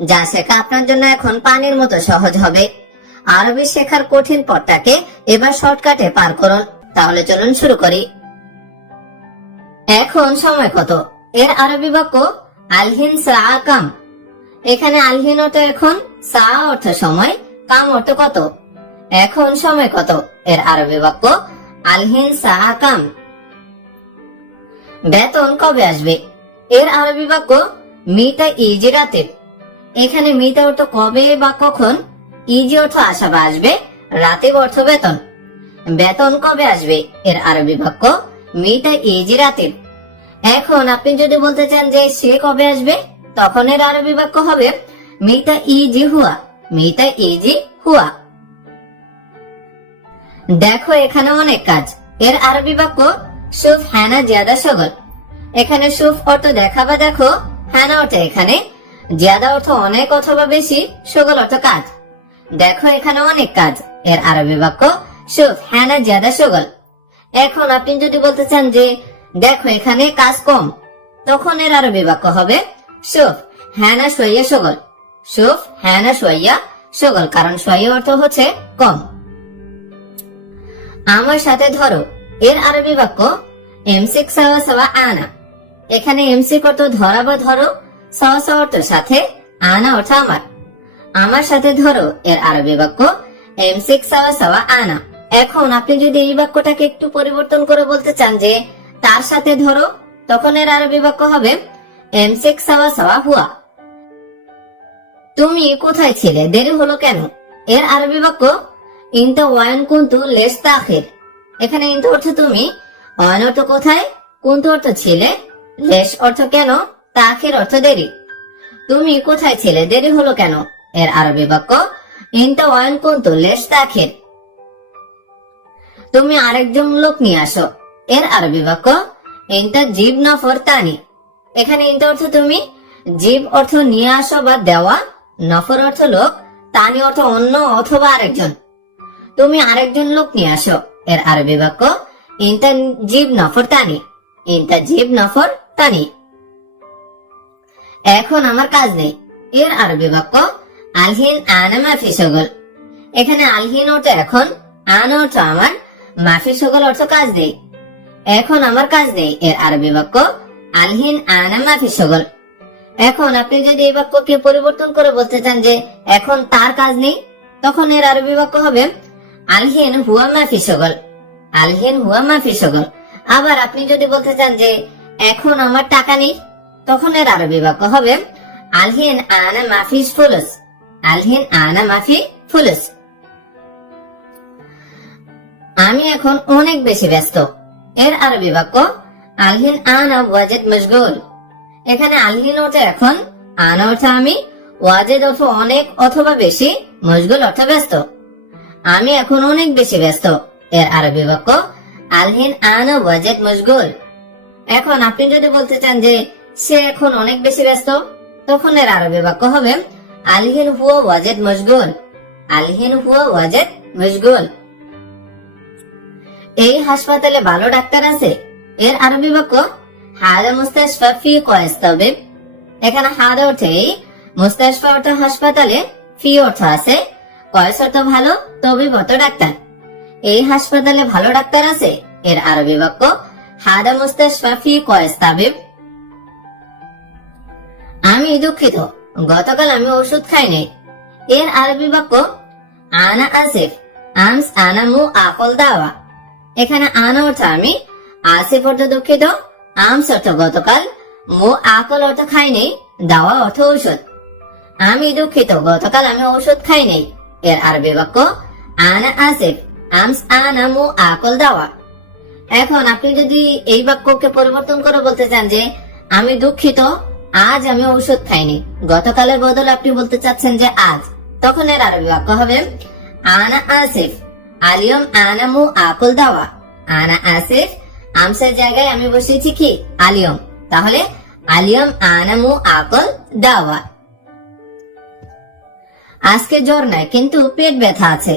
যা শেখা আপনার জন্য এখন পানির মতো সহজ হবে। আরবি শেখার কঠিন পথটাকে এবার শর্টকাটে পার করুন। তাহলে চলুন শুরু করি। এখন সময় কত? এর আরবি বাক্য আলহিন সাআ কাম। এখানে আলহিন অর্থ এখন, সাআ অর্থ সময়, কাম অর্থ কত। এখন সময় কত? এর আরবি বাক্য আলহিন সাআ কাম। বেতন কবে আসবে? এর আরবি বাক্য মিতা ইজি রাতে। এখানে মিতা অর্থ কবে বা কখন, ইজি অর্থ আসা বা আসবে, রাতে অর্থ বেতন। বেতন কবে আসবে? এর আরবি বাক্য মিতা ইজি রাতে। এখন আপনি যদি বলতে চান যে সে কবে আসবে, তখন এর আরবি বাক্য হবে মিতা ইজি হুয়া। মিতা ইজি হুয়া। দেখো এখানে অনেক কাজ। এর আরবি বাক্য শুফ হ্যানা জিয়াদা শগল। এখানে শুফ অর্থ দেখা বা দেখো, হ্যানা অর্থ এখানে, জিয়াদা অর্থ অনেক অথবা বেশি, শগল অর্থ কাজ। দেখো এখানে অনেক কাজ। এর আরবি বাক্য শুফ হ্যানা জিয়াদা শগল। এখন আপনি যদি বলতে চান যে দেখো এখানে কাজ কম, তখন এর আরবি বাক্য হবে শুফ হ্যানা শোয়া শগল। শুফ হ্যানা শোয়া শগল, কারণ শোয়া অর্থ হচ্ছে কম। আমার সাথে ধরো। এর আরবি বাক্য এমসিক সাওয়া সাওয়া আনা। এখানে এমসিক অর্থ ধরা বা ধরো, সাওয়া সাওয়া অর্থ সাথে, আনা অর্থ আমার। আমার সাথে ধরো এর আরবি বাক্য এমসিক সাওয়া সাওয়া আনা। এখন আপনি যদি এই বাক্যটাকে একটু পরিবর্তন করে বলতে চান যে তার সাথে ধরো, তখন এর আরবি বাক্য হবে এমসিক সাওয়া সাওয়া হুয়া। তুমি কোথায় ছিলে, দেরি হলো কেন? এর আরবি বাক্য ইনতা ওয়ান কুনতু লেস তাখির। এখানে ইনতা অর্থ তুমি, ওয়ান অর্থ কোথায়, কুনতু অর্থ ছিলে, লেস অর্থ কেন, তাখির অর্থ দেরি। তুমি কোথায় ছিলে, দেরি হলো কেন? এর আরবি বাক্য ইনতা ওয়ান কুনতু লেস তাখির। তুমি আরেকজন লোক নিয়ে আসো। এর আরবি বাক্য ইনতা জিব নফর তানি। এখানে ইনতা অর্থ তুমি, জিব অর্থ নিয়ে আসো বা দেওয়া, নফর অর্থ লোক, তানি অর্থ অন্য অথবা আরেকজন। তুমি আরেকজন লোক নিয়ে আসো। এর আরবি বাক্য ইনতা জিব নফর তানি। ইনতা জিব নফর তানি। এখন আমার কাজ নেই। এর আরবি বাক্য আলহিন আনা মাফি শগল। এখানে আলহিন অর্থ এখন, আনা অর্থ আমার, মাফি শগল অর্থ কাজ নেই। এখন আমার কাজ নেই। এর আরবি বাক্য আলহিন আনা মাফি শগল। এখন আপনি যদি এই বাক্যকে পরিবর্তন করে বলতে চান যে এখন তার কাজ নেই, তখন এর আরবি বাক্য হবে আলহিন হুয়া মাফি শগল। আলহিন হুয়া মাফি শগল। আবার আপনি যদি বলতে চান যে এখন আমার টাকা নেই, তখন এর আরবি বাক্য হবে আলহিন আনা মাফি ফুলুস। আলহিন আনা মাফি ফুলুস। আমি এখন অনেক বেশি ব্যস্ত। এর আরবি বাক্য আলহিন আনা ওয়াজেদ মশগুল। এখানে আলহিন অর্থ এখন, আনা অর্থ আমি, ওয়াজেদ অর্থ অনেক অথবা বেশি, মশগুল অর্থ ব্যস্ত। আমি এখন অনেক বেশি ব্যস্ত। এর আরবি বাক্য আলহিন আনা ওয়াজেদ মশগুল। এখন আপনি যদি বলতে চান যে সে এখন অনেক বেশি ব্যস্ত, তখন এর আরবি বাক্য হবে আলহিন হুয়া ওয়াজেদ মশগুল। আলহিন হুয়া ওয়াজেদ মশগুল। এই হাসপাতালে ভালো ডাক্তার আছে। এর আরবি বাক্য হাদা মুস্তাশফা ফি কয়েস তবিব। এখানে হাদা অর্থে এই, মুস্তাশফা অর্থ হাসপাতালে, ফি অর্থ আছে, কয়েস অর্থ ভালো, তবিব অর্থ ডাক্তার। এই হাসপাতালে ভালো ডাক্তার আছে। এর আরবি বাক্য হাদা মুস্তাশফা ফি কয়েস তাবিব। আমি দুঃখিত, গতকাল আমি ওষুধ খাই নাই। এর আরবি বাক্য আনা আসিফ আমস আনা মু আকল দাওয়া। এখানে আনা অর্থ আমি, আসিফ অর্থ দুঃখিত, আমস অর্থ গতকাল, মু আকল অর্থ খাই নেই, দাওয়া অর্থ ঔষধ। আমি দুঃখিত, গতকাল আমি ঔষধ খাই নাই। এর আরবি বাক্য আনা আসিফ আমস আনা মু আকল দাওয়া। এখন আপনি যদি এই বাক্যকে পরিবর্তন করে বলতে চান যে আমি দুঃখিত, আজ আমি ঔষধ খাইনি, গতকালের বদলে আপনি বলতে চাচ্ছেন যে আজ, তখন এর আরবি বাক্য হবে আনা আসিফ আলিয়ম আনা মু আকল দাওয়া। আনা আসিফ, আমসের জায়গায় আমি বসিয়েছি কি আলিয়ম, তাহলে আলিয়ম আনা মু আকল দাওয়া। আজকে জ্বর নাই কিন্তু পেট ব্যথা আছে।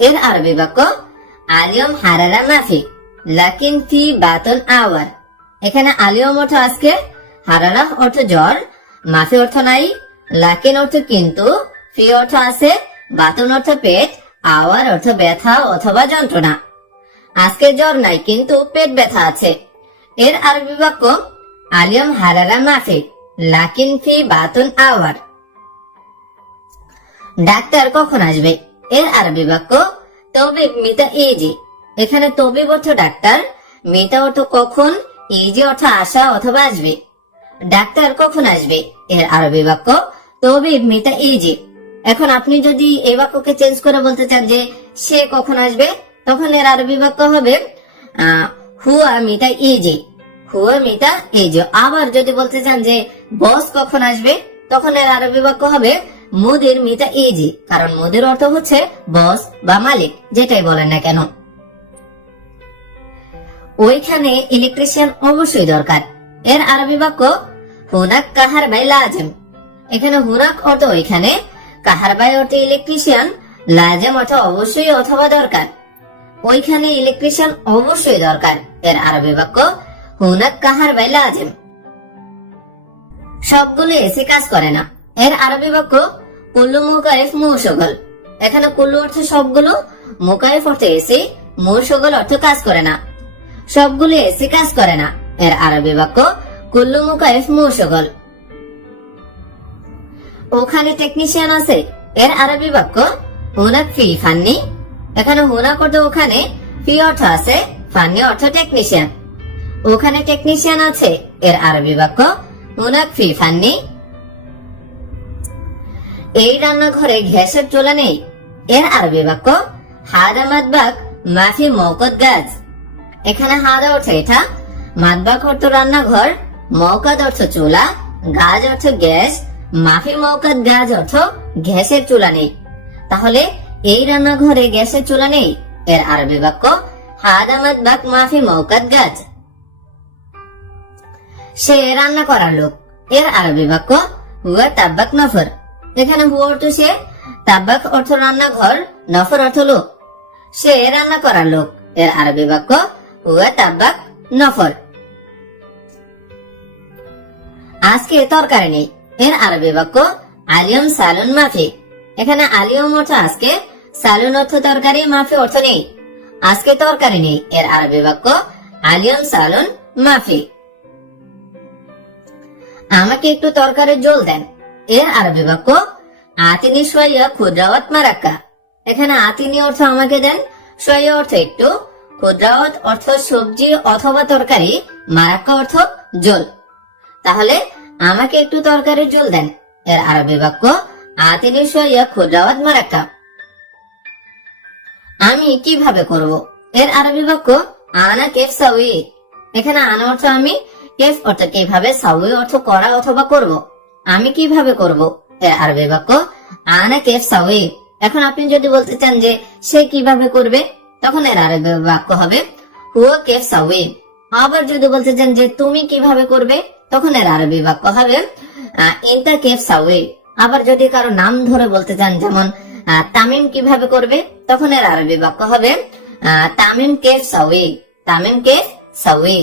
এর আরবি বাক্য আলিয়ম হারারা মাফি লাকিন ফি বাতন আওয়ার। এখানে আলিয়ম অর্থ আজকে, হারারা অর্থ জ্বর, মাফি অর্থ নাই, লাকিন অর্থ কিন্তু, ফি অর্থ আছে, বাতুন অর্থ পেট, আওয়ার অর্থ ব্যথা অথবা যন্ত্রণা। আজকে জ্বর নাই কিন্তু পেট ব্যথা আছে। এর আরবি বাক্য আলিয়াম হারারা মাফি লাকিন ফি বাতুন আওয়ার। ডাক্তার কখন আসবে? এর আরবি বাক্য তবিব মিতা ইজি। এখানে তবিব অর্থ ডাক্তার, মিতা অর্থ কখন, ইজি অর্থ আসা অথবা আসবে। ডাক্তার কখন আসবে? এর আরবি বাক্য তবিব মিতা ইজি। এখন আপনি যদি এই বাক্যকে চেঞ্জ করে বলতে চান যে সে কখন আসবে, তখন এর আরবি বাক্য হবে হুয়া মিতা ইজি, হুয়া মিতা ইজি। আবার যদি বলতে চান যে বস কখন আসবে, তখন এর আরবি বাক্য হবে মুদির মিতা ইজি, কারণ মুদির অর্থ হচ্ছে বস বা মালিক, যেটাই বলেন না কেন। ওইখানে ইলেকট্রিশিয়ান অবশ্যই দরকার। এর আরবি বাক্য হুনাক কাহার বাই লাজেম। এখানে হুনাক অর্থ ওইখানে, কাহার বাই অর্থ ইলেকট্রিশিয়ান, লাজেম অর্থ অবশ্যই অথবা দরকার। ওইখানে ইলেকট্রিশিয়ান অবশ্যই দরকার। এর আরবি বাক্য হুনাক কাহার বাই লাজেম। সবগুলো এসি কাজ করে না। এর আরবি বাক্য কুল্লু মুকাইফ মুশগল। এখানে কুল্লু অর্থ সবগুলো, মুকাইফ অর্থ এসি, মুশগল অর্থ কাজ করে না। সবগুলো এসি কাজ করে না। এর আরবি বাক্য কুল্লু মুকাইফ মুশগল। ওখানে টেকনিশিয়ান আছে। এর আরবি বাক্য হুনাক ফি ফান্নি। এখানে হুনাক অর্থ ওখানে, ফি অর্থ আছে, ফান্নি অর্থ টেকনিশিয়ান। ওখানে টেকনিশিয়ান আছে। এর আরবি বাক্য হুনাক ফি ফান্নি। এই রান্নাঘরে গ্যাসের চুলা নেই। এর আরবি বাক্য হাদা মাতবাক মাফি মৌকত গাছ। এখানে হাদা অর্থ এটা, মাতবাক অর্থ রান্নাঘর, মৌকাত অর্থ চুলা, গাছ অর্থ গ্যাস, মাফি মৌকাত গাছ অর্থ গ্যাসের চুলা নেই। তাহলে এই রান্নাঘরে গ্যাসের চুলা নেই। এর আরবি বাক্য হাদা মাতবাক মাফি মৌকাত গাছ। সে রান্না করার লোক। এর আরবি বাক্য হুয়া তাব্বাক নফর। এখানে হুয়া অর্থ সে, তাব্বাক অর্থ রান্নাঘর, নফর অর্থ লোক। সে রান্না করার লোক। এর আরবি বাক্য হুয়া তাব্বাক নফর। আজকে তরকারি নেই। এর আরবি বাক্য আলিয়ম সালুন মাফি। এখানে আলিয়ম অর্থ আজকে, সালুন অর্থ তরকারি, মাফি অর্থ নেই। আজকে তরকারি নেই। এর আরবি বাক্য আলিয়ম সালুন মাফি। আমাকে একটু তরকারির জল দেন। এর আরবি বাক্য আতিনি শোয়া খুদ্রাওয়াত মারাক্কা। এখানে আতিনি অর্থ আমাকে দেন, শোয়া অর্থ একটু, খুদ্রাওয়াত অর্থ সবজি অথবা তরকারি, মারাক্কা অর্থ জল। তাহলে আমাকে একটু তরকারির জল দেন। এর আরবি বাক্য আতিনি শোয়া খুদ্রাওয়াত মারাক্কা। আমি কিভাবে করব? এর আরবি বাক্য আনা কেফ সাউই। এখানে আনা অর্থ আমি, কেফ অর্থ কিভাবে, সাউই অর্থ করা অথবা করব। আমি কিভাবে করব? এর আরবি বাক্য আনা কেফ সাউই। এখন আপনি যদি বলতে চান যে সে কিভাবে করবে, তখন এর আরবি বাক্য হবে হুয়া কেফ সাউই। আবার যদি বলতে চান যে তুমি কিভাবে করবে, তখন এর আরবি বাক্য হবে ইনতা কেফ সাউই। আবার যদি কারো নাম ধরে বলতে চান, যেমন তামিম কিভাবে করবে, তখন এর আরবি বাক্য হবে তামিম কেফ সাউই, তামিম কেফ সাউই।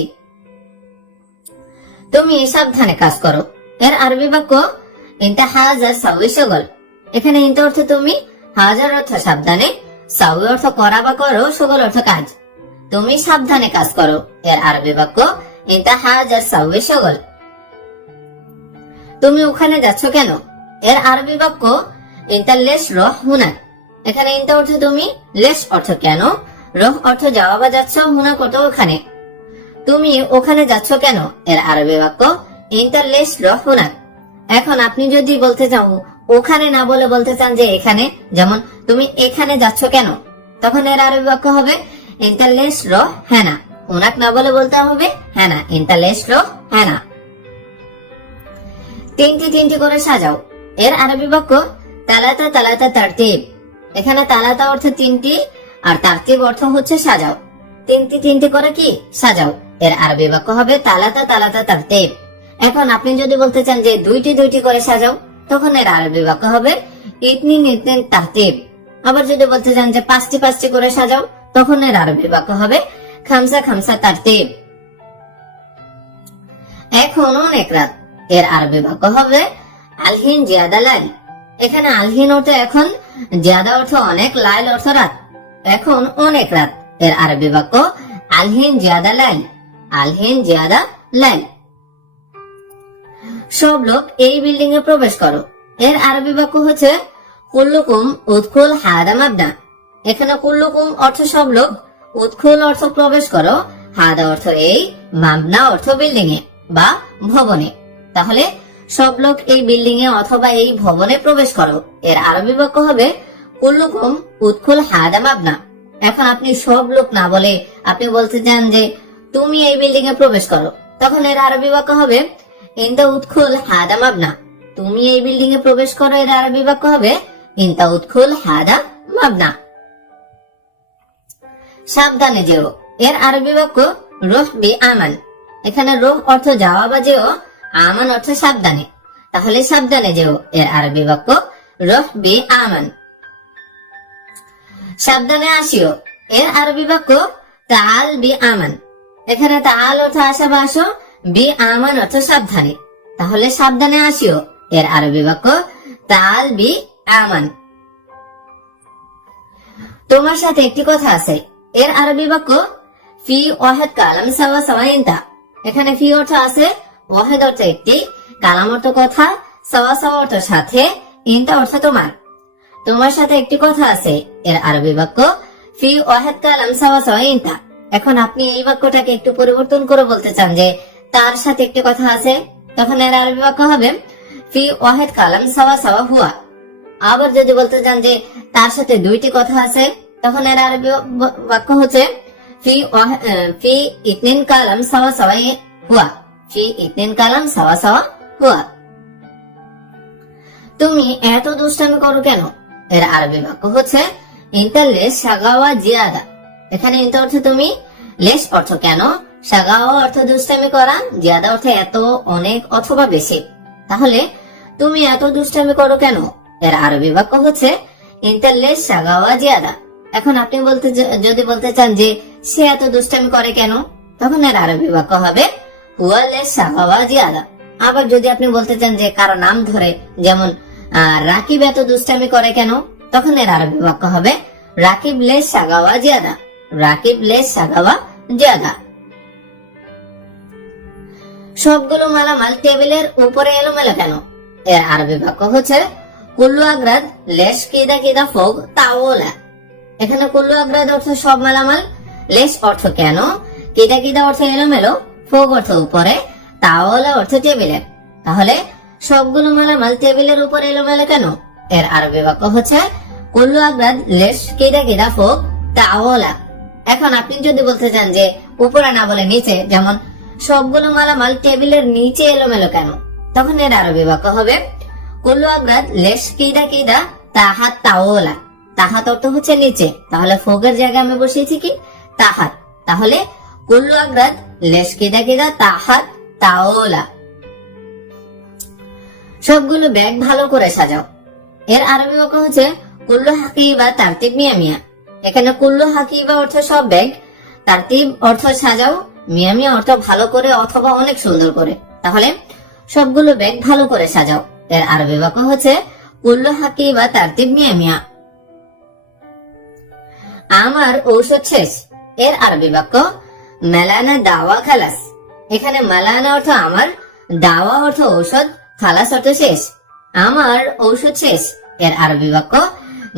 তুমি সাবধানে কাজ করো। এর আরবি বাক্য ইনতা হাজার সাউই শগল। এখানে ইনতা অর্থ তুমি, হাজার অর্থ সাবধানে, সাউই অর্থ করা বা করো, শগল অর্থ কাজ। তুমি সাবধানে কাজ করো। এর আরবি বাক্য ইনতা হাজার সাউই শগল। তুমি ওখানে যাচ্ছ কেন? এর আরবি বাক্য ইনতা লেশ রহ হুনাক। এখানে ইনতা অর্থ তুমি, লেশ অর্থ কেন, রহ অর্থ যাওয়া বা যাচ্ছ, হুনাক অর্থ ওখানে। তুমি ওখানে যাচ্ছ কেন? এর আরবি বাক্য ইনতা লেশ রহ হুনাক। এখন আপনি যদি বলতে চাও, ওখানে না বলে বলতে চান যে এখানে, যেমন তুমি এখানে যাচ্ছ কেন, তখন এর আরবি বাক্য হবে ইনতা লেশ রহ হ্যানা। হুনাক না বলে বলতে হবে হ্যানা, ইনতা লেশ রহ হ্যানা। তিনটি তিনটি করে সাজাও। এর আরবি বাক্য তালাতা তালাতা তারতিব। এখানে তালাতা অর্থ তিনটি, আর তারতিব অর্থ হচ্ছে সাজাও। তিনটি তিনটি করে কি সাজাও। এর আরবি বাক্য হবে তালাতা তালাতা তারতিব। এখন আপনি যদি বলতে চান যে দুইটি দুইটি করে সাজাও, তখন এর আরবি বাক্য হবে ইতনি নিতনিন তারতিব। আবার যদি বলতে চান যে পাঁচটি পাঁচটি করে সাজাও, তখন এর আরবি বাক্য হবে খামসা খামসা তারতিব। এখন অনেক রাত। এর আরবি বাক্য হবে আলহিন জিয়াদা লাইল। এখানে আলহিন অর্থ এখন, জিয়াদা অর্থ অনেক, লাইল অর্থ রাত। এখন অনেক রাত। এর আরবি বাক্য আলহিন জিয়াদা লাইল। আলহিন জিয়াদা লাইল। সব লোক এই বিল্ডিং এ প্রবেশ করো। এর আরবি বাক্য হচ্ছে কুল্লুকুম উদখুল হাদা মাবনা। এখানে কুল্লুকুম অর্থ সব লোক, উদখুল অর্থ প্রবেশ করো, হাদা অর্থ এই, মাবনা অর্থ বিল্ডিং এ বা ভবনে। তাহলে সব লোক এই বিল্ডিং এ অথবা এই ভবনে প্রবেশ করো। এর আরবি বাক্য হবে কুল্লুকুম উদখুল হাদা মাবনা। এখন আপনি সব লোক না বলে আপনি বলতে চান যে তুমি এই বিল্ডিং এ প্রবেশ করো, তখন এর আরবি বাক্য হবে ইনতা উদখুল হাদা মাবনা। তুমি এই বিল্ডিং এ প্রবেশ করো, এর আরবি বাক্য হবে ইনতা উদখুল হাদা মাবনা। সাবধানে যেও। এর আরবি বাক্য রুহ বি আমান। এখানে রুহ অর্থ যাওয়া বা যেও, আমান অর্থ সাবধানে। তাহলে সাবধানে যেও। এর আরবি বাক্য রুহ বি আমান। সাবধানে আসিও। এর আরবি বাক্য তাআল বি আমান। এখানে তাআল অর্থ আসা বা আসো, বি আমান অর্থ সাবধানে। তাহলে সাবধানে আসিও। এর আরবি বাক্য তাআল বি আমান। তোমার সাথে একটি কথা আছে। এর আরবি বাক্য ফি ওয়াহিদ কালাম সাওয়া সাওয়া ইনতা। এখানে ফি অর্থ আছে, ওয়াহিদ অর্থ একটি, কালাম অর্থ কথা, সাওয়া সাওয়া অর্থ সাথে, ইনতা অর্থ তোমার। তোমার সাথে একটি কথা আছে। এর আরবি বাক্য ফি ওয়াহিদ কালাম সাওয়া সাওয়া ইনতা। এখন আপনি এই বাক্যটাকে একটু পরিবর্তন করে বলতে চান যে তার সাথে একটি কথা আছে, তখন এর আরবি বাক্য হবে ফি ওয়াহিদ কালাম সাওয়া সাওয়া হুয়া। আবার যদি বলতে চান যে তার সাথে দুইটি কথা আছে, তখন এর আরবি বাক্য হচ্ছে ফি ইতনিন কালাম সাওয়া সাওয়া হুয়া। ফি ইতনিন কালাম সাওয়া সাওয়া হুয়া। তুমি এত দুষ্টামি করো কেন? এর আরবি বাক্য হচ্ছে ইনতা লেশ শাগাওয়া জিয়াদা। এখানে ইনতা অর্থ তুমি, লেশ অর্থ কেন, শাগাওয়া অর্থ দুষ্টামি করা, জিয়াদা অর্থ এত, অনেক অথবা বেশি। তাহলে তুমি এত দুষ্টামি করো কেন? এর আরবি বাক্য হচ্ছে ইনতা লেশ শাগাওয়া জিয়াদা। এখন আপনি যদি বলতে চান যে সে এত দুষ্টামি করে কেন, তখন এর আরবি বাক্য হবে হুয়া লেশ শাগাওয়া জিয়াদা। আবার যদি আপনি বলতে চান যে কারো নাম ধরে, যেমন রাকিব এত দুষ্টামি করে কেন, তখন এর আরবি বাক্য হবে রাকিব লেশ শাগাওয়া জিয়াদা। রাকিব লেশ শাগাওয়া জিয়াদা। সবগুলো মালামাল টেবিলের উপরে এলোমেলো কেন? এর আরবি বাক্য হচ্ছে কুল্লু আগ্রাদ লেশ কিদা কিদা ফোক তাওলা। এখানে কুল্লু আগ্রাদ অর্থ সব মালামাল, লেশ অর্থ কেন, কিদা কিদা অর্থ এলোমেলো, ফোক অর্থ উপরে, তাওলা অর্থ টেবিলের। তাহলে সবগুলো মালামাল টেবিলের উপর এলোমেলো কেন? এর আরবি বাক্য হচ্ছে কুল্লু আগ্রাদ লেশ কিদা কিদা ফোক তাওলা। এখন আপনি যদি বলতে চান যে উপরে না বলে নিচে, যেমন সবগুলো মালামাল টেবিলের নিচে এলোমেলো কেন, তখন এর আরবি বাক্য হবে কুল্লু আগ্রাদ লেশ কিদা কিদা তাহাত তাওলা। তাহাত অর্থ হচ্ছে নিচে, তাহলে ফোকের জায়গায় আমি বসিয়েছি কি তাহাত। তাহলে কুল্লু আগ্রাদ লেশ কিদা কিদা তাহাত তাওলা। সবগুলো ব্যাগ ভালো করে সাজাও। এর আরবি বাক্য হচ্ছে কুল্লু হাকিবা তারতিব মিয়া মিয়া। এখানে কুল্লু হাকিবা অর্থ সব ব্যাগ, তারতিব অর্থ সাজাও, মিয়া মিয়া অর্থ ভালো করে অথবা অনেক সুন্দর করে। তাহলে সবগুলো ব্যাগ ভালো করে সাজাও। এর আরবি বাক্য হচ্ছে কুল্লু হাকিবা তারতিব মিয়া মিয়া। আমার ঔষধ শেষ। এর আরবি বাক্য মেলানা দাওয়া খালাস। এখানে মেলানা অর্থ আমার, দাওয়া অর্থ ঔষধ, খালাস অর্থ শেষ। আমার ঔষধ শেষ। এর আরবি বাক্য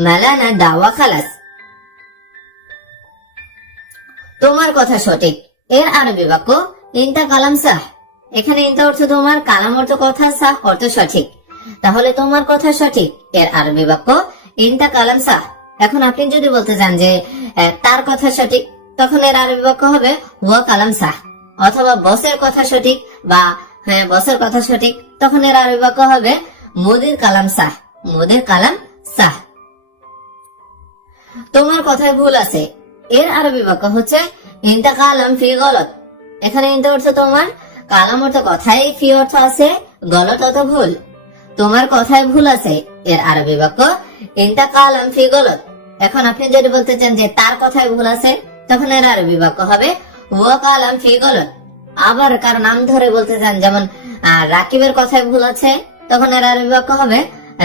মেলানা দাওয়া খালাস। তোমার কথা সঠিক। এর আরবি বাক্য ইনতা কালাম সাহ। এখানে ইনতা অর্থ তোমার, কালাম অর্থ কথা, সাহ অর্থ সঠিক। তাহলে তোমার কথা সঠিক। এর আরবি বাক্য ইনতা কালাম সাহ। এখন আপনি যদি বলতে চান যে তার কথা সঠিক, তখন এর আরবি বাক্য হবে হুয়া কালাম সাহ। অথবা বসের কথা সঠিক, বা হ্যাঁ বসের কথা সঠিক, তখন এর আরবি বাক্য হবে মুদির কালাম সাহ। মুদির কালাম সাহ। তোমার কথায় ভুল আছে। এর আরবি বাক্য হচ্ছে ইনতা কালাম ফি গলত। এখানে ইনতা অর্থ তোমার, কালাম অর্থ কথায়, ফি অর্থ আছে, গলত অর্থ ভুল। তোমার কথায় ভুল আছে। এর আরবি বাক্য ইনতা কালাম ফি গলত। এখন আপনি যদি বলতে চান যে তার কথায় ভুল আছে, তখন এর আরবি বাক্য হবে হুয়া কালাম ফি গলত। আবার কার নাম ধরে বলতে চান, যেমন রাকিবের কথায় ভুল আছে, তখন এর আরবি বাক্য হবে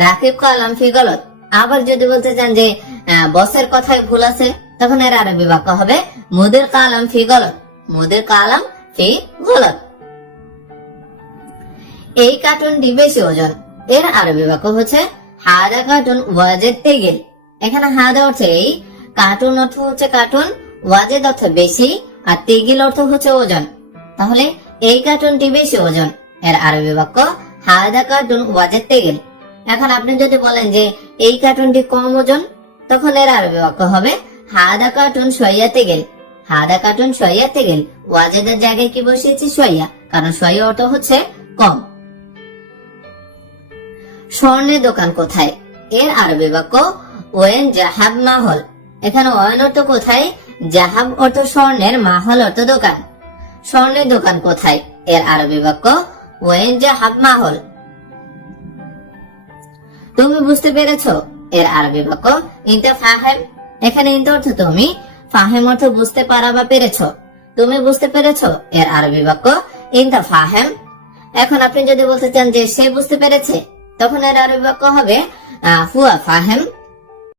রাকিব কালাম ফি গলত। আবার যদি বলতে চান যে বসের কথায় ভুল আছে, তখন এর আরবি বাক্য হবে মুদির কালাম ফি গলত। মুদির কালাম ফি গলত। এই কার্টুনটি বেশি ওজন, এর আরবি বাক্য হচ্ছে হাদা কার্টুন ওয়াজেদ তেগিল। এখানে হাদা অর্থে এই, কার্টুন অর্থ হচ্ছে কার্টুন, ওয়াজেদ অর্থ বেশি, আর তেগিল অর্থ হচ্ছে ওজন। তাহলে এই কার্টুনটি বেশি ওজন, এর আরবি বাক্য হাদা কার্টুন ওয়াজেদ তেগিল। এখন আপনি যদি বলেন যে এই কার্টুনটি কম ওজন, তখন এর আরবি বাক্য হবে হাদা কার্টুন শোয়া তেগিল। হাদা কার্টুন শোয়া তেগিল। ওয়াজেদের জায়গায় কি বসিয়েছি? শোয়া, কারণ শোয়া অর্থ হচ্ছে কম। স্বর্ণের দোকান কোথায়? এর আরবি বাক্য ওয়েন জাহাব মাহল। এখানে ওয়েন অর্থ কোথায়, জাহাব অর্থ স্বর্ণের, মাহল অর্থ দোকান। স্বর্ণের দোকান কোথায়? এর আরবি বাক্য ওয়েন জাহাব মাহল। তুমি বুঝতে পেরেছো? এর আরবি বাক্য ইনতা ফাহেম। এখানে ইনতা অর্থ তুমি, ফাহেম অর্থ বুঝতে পারা বা পেরেছো। তুমি বুঝতে পেরেছো? এর আরবি বাক্য ইনতা ফাহেম। এখন আপনি যদি বলতে চান যে সে বুঝতে পেরেছে, তখন এর আরবি বাক্য হবে হুয়া ফাহেম।